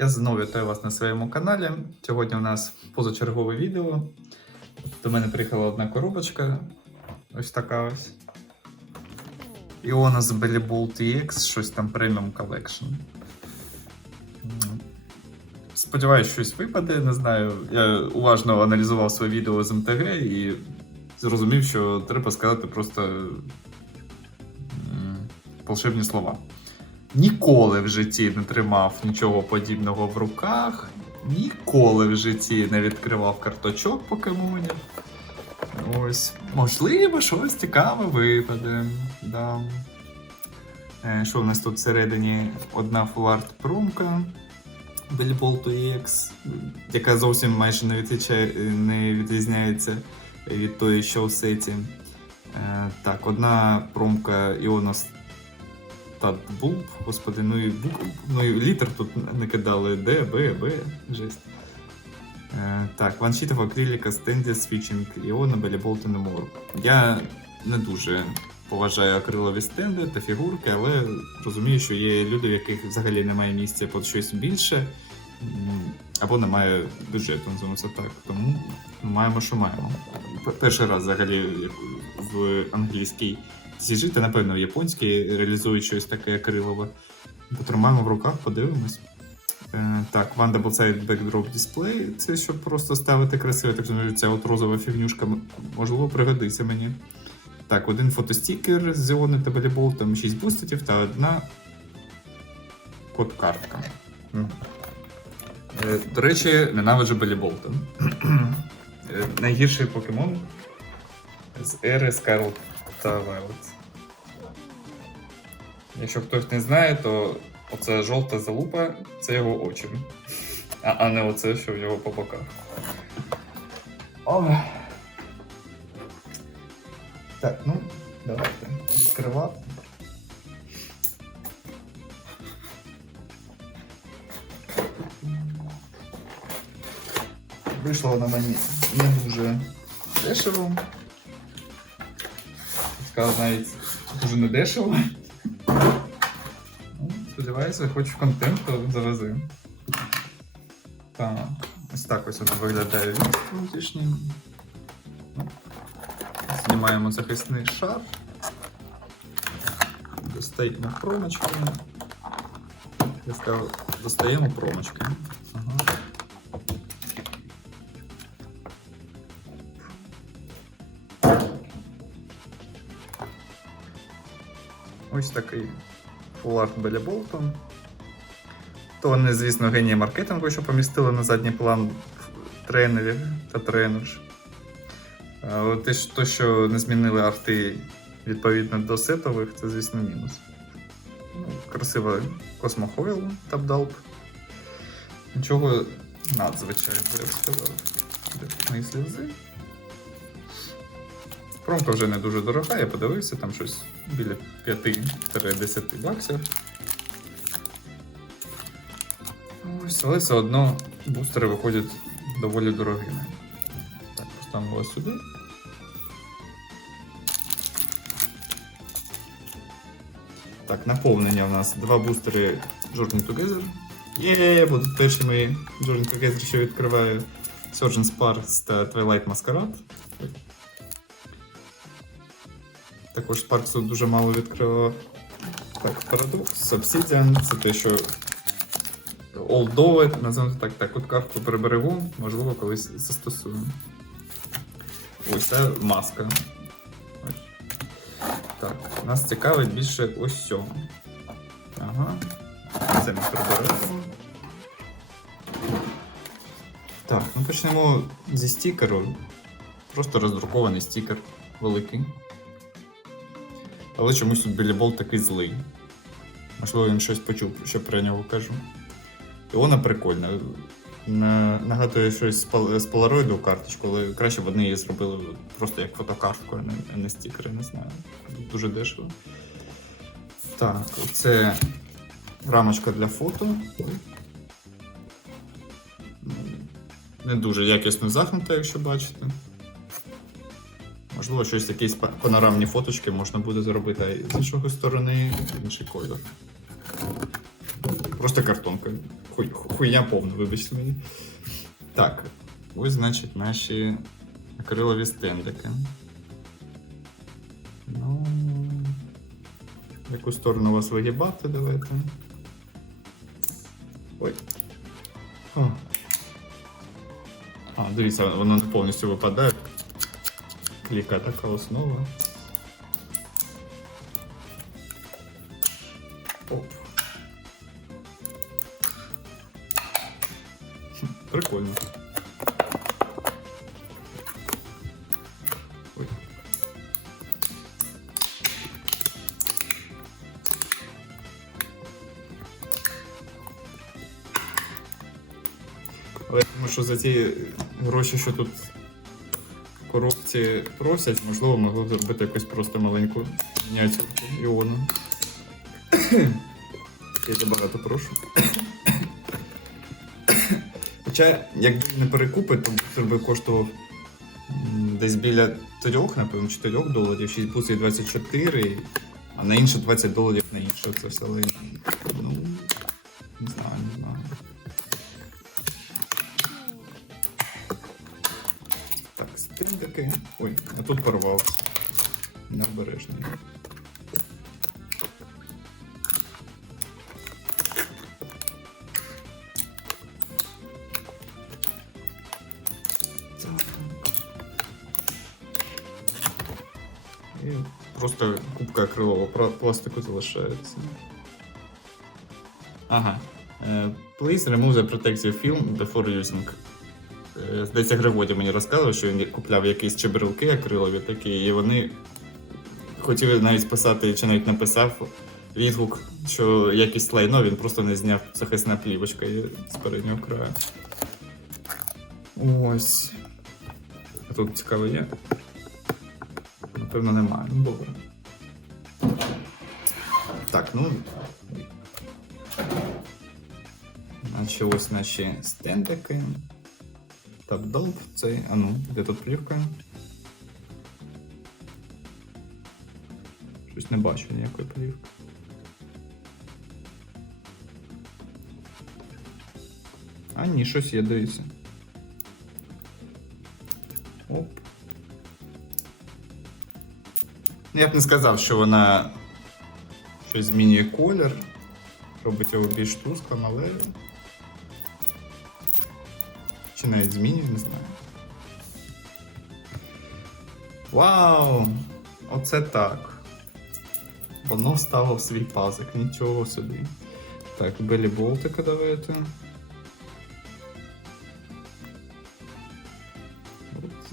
Я знову вітаю вас на своєму каналі. Сьогодні у нас позачергове відео. До мене приїхала одна коробочка. Ось така ось. І у нас Belly Bolt EX, щось там Premium Collection. Сподіваюсь, щось випаде, не знаю. Я уважно аналізував своє відео з МТГ і зрозумів, що треба сказати просто волшебні слова. Ніколи в житті не тримав нічого подібного в руках, ніколи в житті не відкривав карточок покемонів. Ось, можливо, щось цікаве випаде. Да. Е, Що в нас тут всередині одна фуларт промка Bellbolt EX, яка зовсім майже не, не відрізняється від тої, що в сеті. Е, Так, одна промка Ionos Тат Булб, господи, ну і бук, ну і літер тут не кидали Д, Б, Б, жесть. Е, так, Sheet of Acrylic Standard Switching Iona Bellybolt and Я не дуже поважаю акрилові стенди та фігурки, але розумію, що є люди, в яких взагалі немає місця під щось більше, або немає бюджету, називаємо це так. Тому маємо, що маємо. Перший раз взагалі в англійській зіжити, напевно, в японській реалізують щось таке акрилове. Потримаємо в руках, подивимось. Е, так, One Double Side Backdrop Display. Це щоб просто ставити красиво. Так розумію, ця от розова фігнюшка можливо пригодиться мені. Так, один фотостікер з Іони та Беліболтом, 6 буститів та одна код-картка. Е, До речі, ненавиджу Беліболта. Е, Найгірший покемон з ери Скарлет та Вайлет. Якщо хтось не знає, то оця жовта залупа це його очі. А, а не оце, що в нього по боках. Ой. Так, ну, давайте відкривати. Вийшло вона мені не дуже дешево. Сказав навіть дуже не дешево. Ну, Сподіваюся, хоч в контент то завези. Так, ось так ось воно виглядає внутрішній. Ну, Знімаємо захисний шар. Достаємо промочки. Я сказав, достаємо промочки. Ага. Ось такий фуларт Беліболтон. То вони, звісно, генії маркетингу, що помістили на задній план тренерів та тренерш. Те, що- не змінили арти відповідно до сетових, це, звісно, мінус. Ну, красиво космохойл табдалп. Нічого надзвичайного, я б сказав. Мої сльози. Промка вже не дуже дорога, я подивився, там щось біля 5-10 баксів. Ось, але все одно бустери виходять доволі дорогими. Так, поставимо сюди. Так, наповнення у нас два бустери Journey Together. Є, будуть перші мої Journey Together, що відкриваю Surgeon Sparks та Twilight Masquerade. Також Sparks дуже мало відкривав. Так, Paradox, Obsidian, це те, що олдове, називаємо так, так, от карту приберегу, можливо, колись застосуємо. Ось це маска. Ось. Так, нас цікавить більше ось цього. Ага. Це ми приберемо. Так, ну почнемо зі стікеру. Просто роздрукований стікер великий. Але чомусь тут Білібол такий злий. Можливо, він щось почув, що про нього кажу. І вона прикольна. На- Нагадує щось з пол- з полароїду карточку, але краще б вони її зробили просто як фотокартку, а не, стікери, не знаю. Дуже дешево. Так, це рамочка для фото. Не дуже якісно загнута, якщо бачите. Можливо, щось якісь панорамні фоточки можна буде зробити, а з іншої сторони інший кольор. Просто картонка. Хуй, хуйня повна, вибачте мені. Так, ось, значить, наші акрилові стендики. Ну. Яку сторону вас вигибати, давайте. Ой. О. А, дивіться, воно повністю випадає. Кліка така основа. Оп. Хм, Прикольно. Ой. Але я думаю, що за ті гроші, що тут в коробці просять, можливо, могли зробити якусь просто маленьку мініатюрку іону. Я забагато прошу. Хоча, якби не перекупи, то це би коштував десь біля 3, напевно, 4 доларів, 6 бусів 24, а на інше 20 доларів на інше. Це все але, Ой, а тут порвався. Необережний. І просто кубка акрилового пластику залишається. Ага. Е, Please remove the protective film before using. Е, Здається, Гриводі мені розказував, що він купляв якісь чебрилки акрилові такі, і вони хотіли навіть писати, чи навіть написав відгук, що якість лайно, він просто не зняв захисна плівочка з переднього краю. Ось. А тут цікаво є? Напевно, немає. Ну, добре. Так, ну. Наче ось наші стендики. Так, долб цей. А ну, де тут плівка? Щось не бачу ніякої плівки. А, ні, щось є, дивіться. Оп. Ну, Я б не сказав, що вона щось змінює колір, робить його більш тусклим, але. Чи навіть змінює, не знаю. Вау! Оце так. Воно встало в свій пазик, нічого собі. Так, Белі Болтика давайте.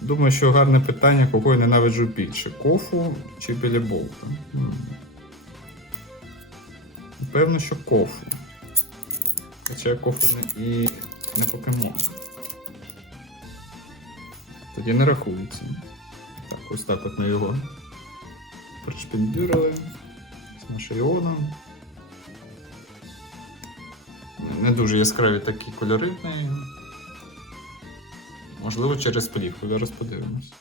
Думаю, що гарне питання, кого я ненавиджу більше: кофу чи Белі Болта. Певно, що кофу. Хоча кофу не і не покемон. Тоді не рахується. Так, ось так от ми його пришпіндюрили з нашою іоном. Не дуже яскраві такі кольори в неї. Можливо, через плівку. Зараз подивимось.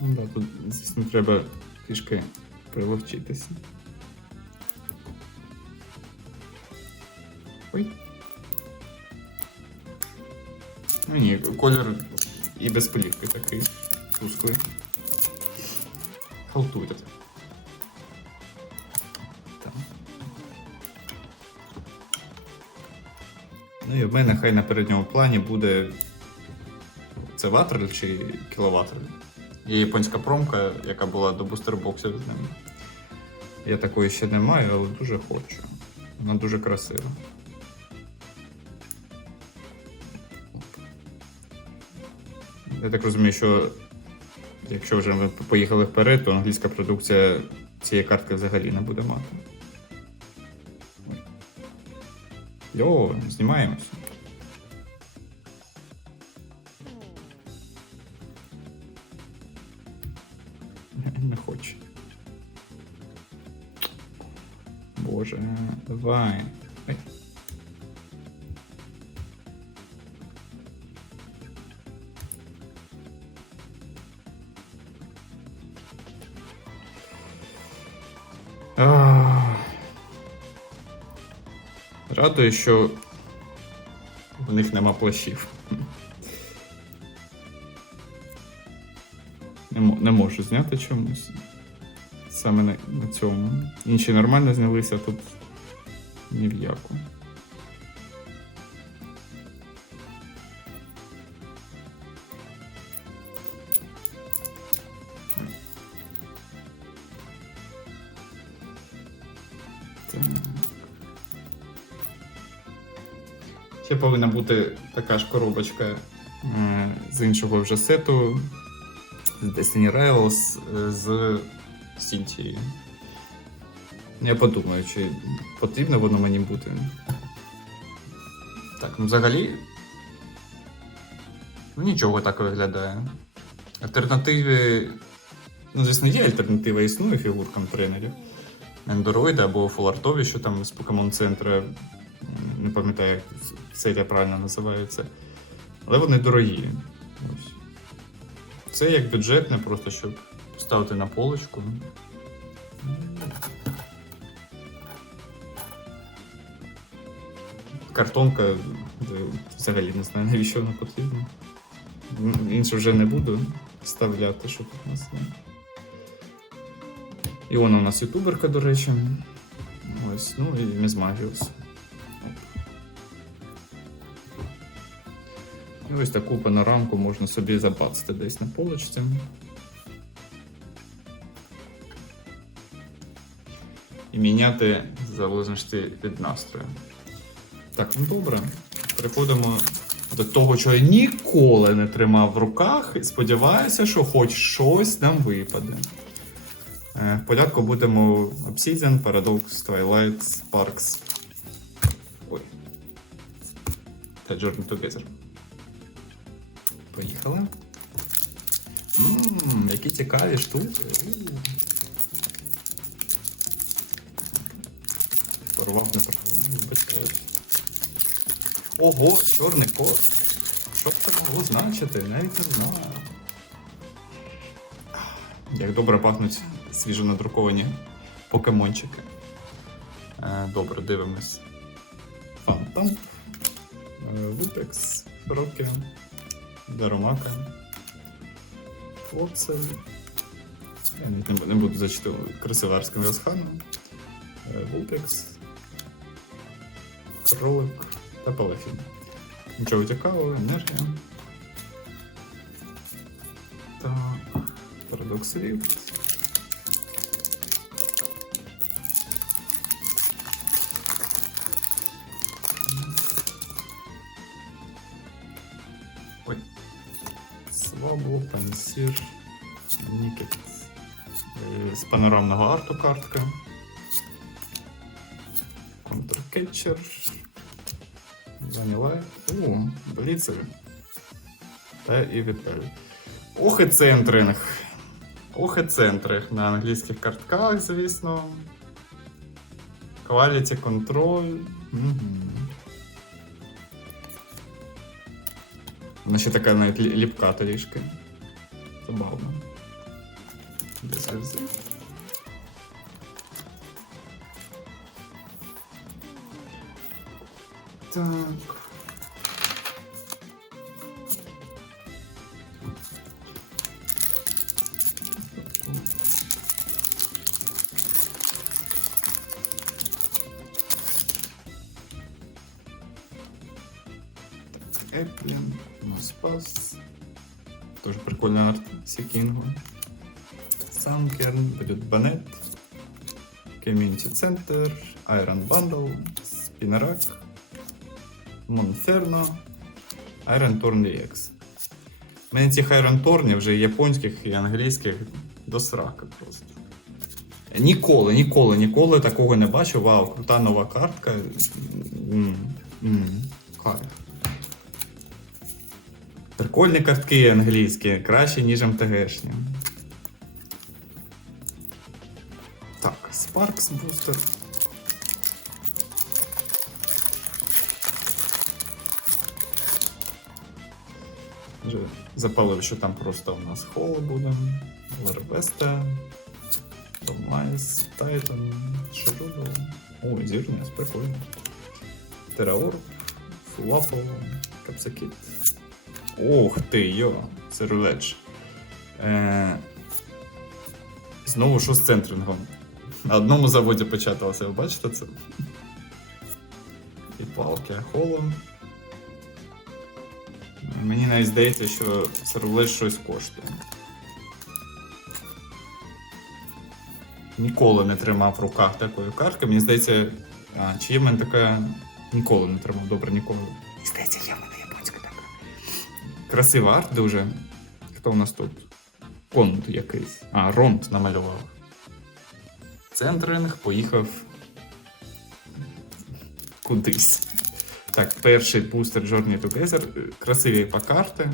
Ну да, тут, звісно, треба трішки приловчитися. Ну ні, колір і без плівки такий тусклий. Халтує. Так. Ну і в мене хай на передньому плані буде. Це ватрель чи кіловатрель? Є японська промка, яка була до бустербоксів з ними. Я такої ще не маю, але дуже хочу. Вона дуже красива. Я так розумію, що якщо вже ми поїхали вперед, то англійська продукція цієї картки взагалі не буде мати. Йо, знімаємося. Не хочу. Боже, давай. Радує, що в них нема плащів. Не, не можу зняти чомусь. Саме на, на цьому. Інші нормально знялися, а тут ні в яку. Ще повинна бути така ж коробочка е, з іншого вже сету з Destiny Rails е, з Сінтією. Я подумаю, чи потрібно воно мені бути. Так, ну взагалі. Ну нічого так виглядає. Альтернативи. Ну, звісно, є альтернатива існує фігуркам тренерів. Ендороїди або фулартові, що там з Покемон центру. Не пам'ятаю, як серія правильно називається. Але вони дорогі. Ось. Це як бюджетне, просто щоб ставити на полочку. Картонка е, взагалі не знаю, навіщо вона потрібна. Інше вже не буду вставляти, що тут у нас є. І вона у нас ютуберка, до речі. Ось, ну і Міс І ось таку панорамку можна собі забацати десь на полочці. І міняти в залежності від настрою. Так, ну добре. Переходимо до того, що я ніколи не тримав в руках, і сподіваюся, що хоч щось нам випаде. Е, В порядку будемо Obsidian, Paradox, Twilight, Sparks. Ой. Та Journey Together. Поїхали. Ммм, які цікаві штуки. Порвав не порвав. Ого, чорний кот. Що б це могло значити? Навіть не знаю. Як добре пахнуть свіжо надруковані покемончики. Е, добре, дивимось. Фантом. Вупекс, Рокі, Даромака. Форцель. Я навіть не, бу- не буду зачитувати красиварським Йосханом. Вулпекс. Кролик та Палафін. Нічого цікавого, енергія. Так. Парадокс Ріфт. З панорамного арту картка. Контркетчер. Занялай. О, Бліцер. Та і Віталь. Ох і центринг. Ох і центринг на англійських картках, звісно. Quality control. Угу. Вона ще така навіть ліпка трішки. Забавно. Без сльози. Так. Эплин, Носпас. Тоже прикольный арт Сикингу. Санкерн, будет Банет. Community Center, Iron Bundle, Спиннерак, Монферно, Iron Torn DX. У мене цих Iron Torn вже і японських і англійських до срака просто. Ніколи, ніколи, ніколи такого не бачив. Вау, крута нова картка. Кайф. Прикольні картки англійські, краще, ніж МТГшні. Так, Sparks Booster. Запалив, що там просто у нас холо буде. Лервеста. Томайс, Тайтон, Шерудо. Ой, Зірнес, прикольно. Тераор, Флапо, Капсакіт. Ох ти, йо, Серведж. Е, знову що з центрингом. На одному заводі початалося, ви бачите це? І палки, холом. Мені навіть здається, що сервлет щось коштує. Ніколи не тримав в руках такої картки. Мені здається, а, чи є в мене така. Ніколи не тримав, добре, ніколи. Мені здається, є в мене японська така. Красива арт дуже. Хто у нас тут? Конт якийсь. А, Ронт намалював. Центринг поїхав кудись. Так, перший бустер Journey Together. Е, Красиві по карти.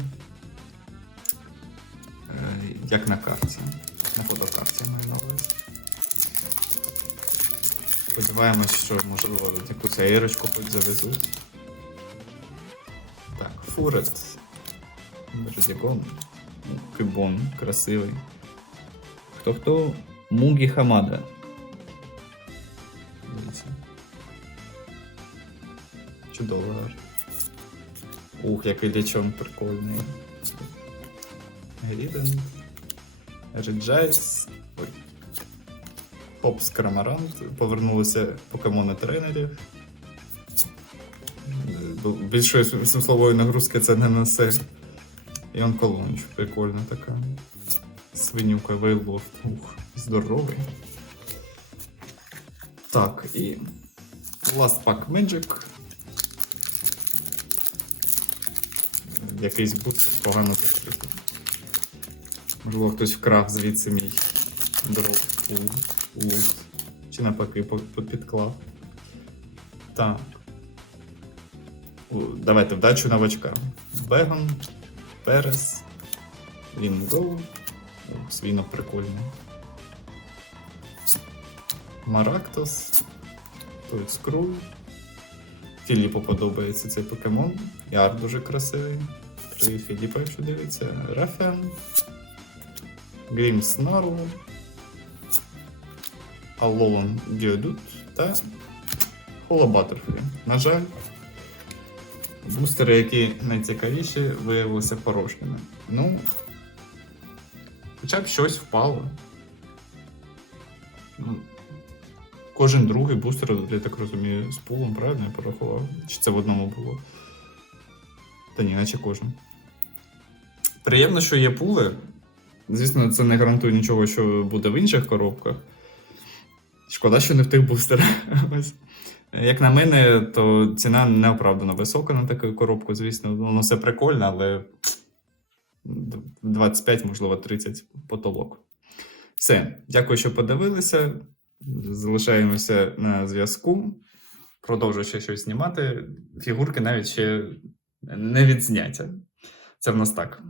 Е, Як на карті. На фотокарті маю на увазі. Сподіваємось, що можливо якусь аерочку хоч завезуть. Так, Фурест. Березігон. Кибон, красивий. Хто хто? Мугі Хамада. Чудово. Ух, який лічон прикольний. Гріден. Реджайс. Ой. Хопс Крамарант. Повернулися покемони тренерів. Бо Більшої смислової нагрузки це не несе. І он колонч, прикольна така. Свинюка Вейлбофт. Ух, здоровий. Так, і Last Pack Magic. Якийсь бут погано закритий. Можливо, хтось вкрав звідси мій дроп лут. Чи навпаки підклав. Так. Давайте вдачу новачкам. Бегон, Перес, Вінго. О, Свіно прикольний. Марактос. Тут Скрул. Філіпу подобається цей покемон. Яр дуже красивий. При Філіпа, якщо дивиться. Рафіан. Грім Снарл. Алолон Геодут та Холо Баттерфлі. На жаль, бустери, які найцікавіші, виявилися порожніми. Ну, хоча б щось впало. Ну, кожен другий бустер, я так розумію, з пулом, правильно я порахував? Чи це в одному було? Та ні, наче кожен. Приємно, що є пули. Звісно, це не гарантує нічого, що буде в інших коробках. Шкода, що не в тих бустерах. Як на мене, то ціна неоправдано висока на таку коробку, звісно. Воно все прикольно, але 25, можливо, 30 потолок. Все, дякую, що подивилися. Залишаємося на зв'язку. Продовжую ще щось знімати. Фігурки навіть ще не відзняття. Це в нас так.